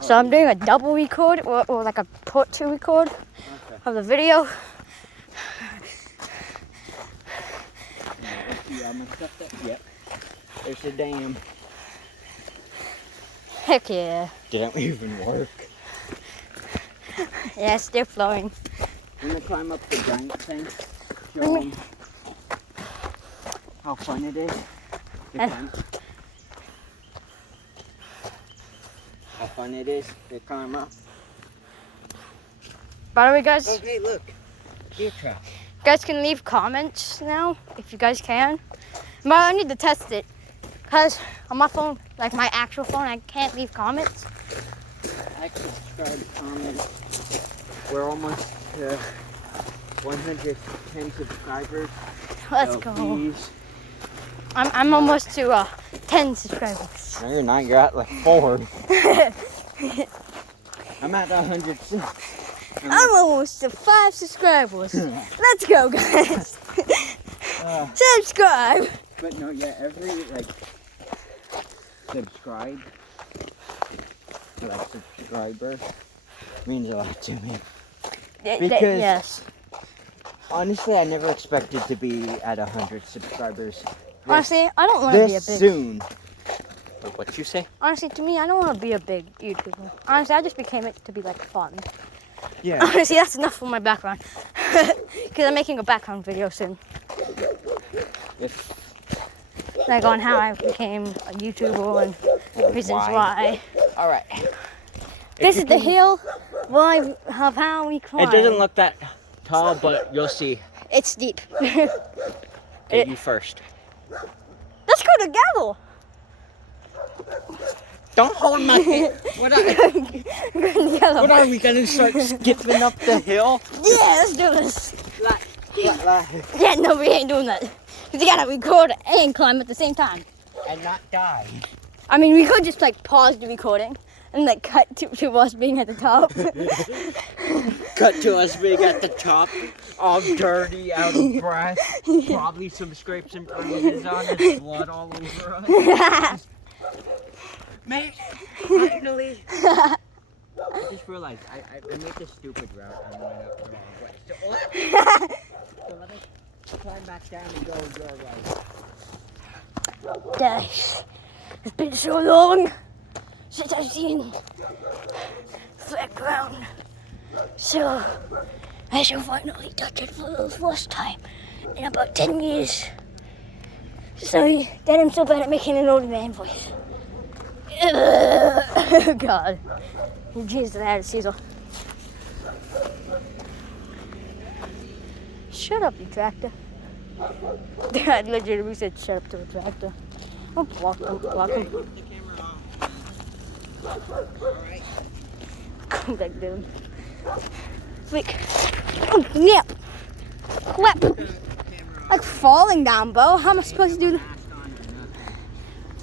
So I'm doing a double record or like a part 2 record of the video. Yeah, I'm gonna stuff that. Yep. There's the dam. Heck yeah. Didn't even work. Yeah, it's still flowing. I'm gonna climb up the giant thing. Show them how fun it is. How fun it is to climb up. By the way, guys, Okay, look. Deer trap. guys can leave comments now if you guys can. But I need to test it because on my phone, like my actual phone, I can't leave comments. Like, subscribe, comment. We're almost to 110 subscribers. Let's so go. Please. I'm almost to 10 subscribers. No, you're not. You're at like 4. I'm at 100. I'm almost to 5 subscribers. Let's go, guys. Subscribe. But no, yeah, every subscriber means a lot to me. Because yes. honestly, I never expected to be at 100 subscribers. Honestly, I don't want to be a This big. soon. What you say? Honestly, to me, I don't want to be a big YouTuber. Honestly, I just became it to be like fun. Yeah. Honestly, that's enough for my background. Because I'm making a background video soon. Like on how I became a YouTuber and reasons why. All right. This is the hill of how we climb. It doesn't look that tall, but you'll see. It's steep. Okay, you first. Let's go together. Don't hold my feet. What are we gonna start skipping up the hill? Yeah, let's do this. Like. Yeah, no, we ain't doing that. Because you gotta record and climb at the same time. And not die. I mean, we could just like pause the recording and like cut to us being at the top. Cut to us being at the top, all dirty, out of breath, probably some scrapes and bruises on us, blood all over us. Mate, finally. I just realized I made this stupid route and went up the wrong way. So let me climb back down and go your way. Guys, it's been so long since I've seen flat ground. So I shall finally touch it for the first time in about 10 years. Sorry that I'm so bad at making an old man voice. God. Jesus, I had a Caesar. Shut up, you tractor. Dad legitimately said shut up to the tractor. I'll block him. Put the camera on. Alright. Contact them. Flick. Oh, yep. Clap. Like falling down, Bo. How am I supposed to do that?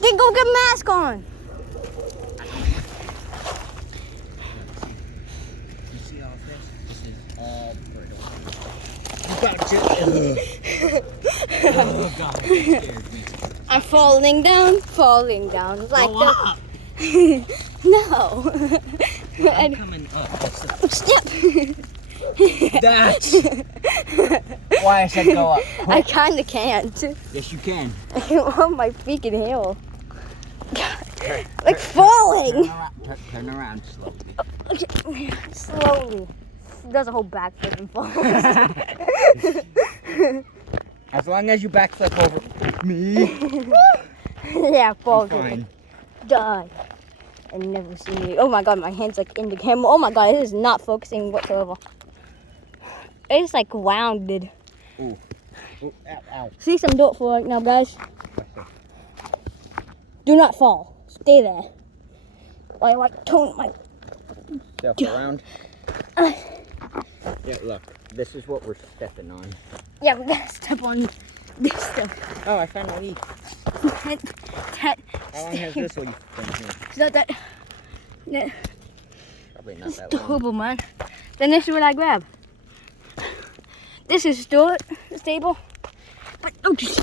Then go get a mask on. You see all this? This is all brittle. You got to. Oh God, that scared me. I'm falling down like Go the. up. No. I'm coming up. Step. That's why I said go up. I kinda can't. Yes, you can. I can't on my freaking hill. Like falling. Turn around slowly. Okay, slowly. Does a whole backflip and falls. As long as you backflip over me, Yeah, falls. fine. Die. And never see me. Oh my God, my hand's like in the camera. Oh my God, this is not focusing whatsoever. It's like rounded. Ooh. Ooh, ow, ow. See some dirt for right now, guys. Do not fall. Stay there. I like tone my. Step around. Yeah, look. This is what we're stepping on. Yeah, we gotta step on this stuff. Oh, I found a leaf. How long has this leaf been here? It's not that. Probably not that It's long. horrible, man. Then this is what I grab. This is stable. But oh, just